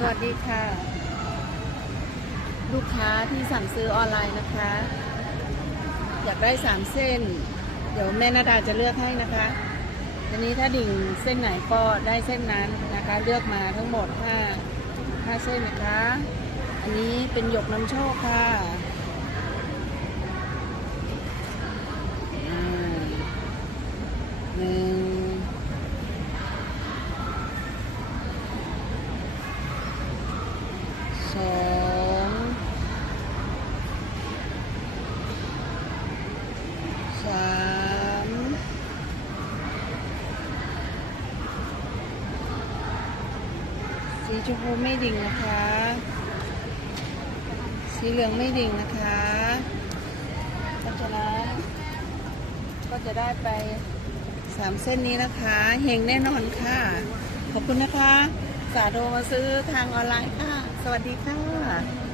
สวัสดีค่ะ ลูกค้าที่สั่งซื้อออนไลน์นะคะ อยากได้สามเส้น เดี๋ยวแม่นาดาจะเลือกให้นะคะทีนี้ถ้าดิ่งเส้นไหนก็ได้เส้นนั้นนะคะ เลือกมาทั้งหมดห้าห้าเส้นนะคะ อันนี้เป็นหยกน้ำโชคค่ะอ่าหนึ่ง สองสามสีชมพูไม่ดิ่งนะคะ สีเหลืองไม่ดิ่งนะคะเพราะฉะนั้นก็จะได้ไปสามเส้นนี้นะคะ เฮงแน่นอนค่ะ ขอบคุณนะคะ สาโทรมาซื้อทางออนไลน์ค่ะ สวัสดีค่ะ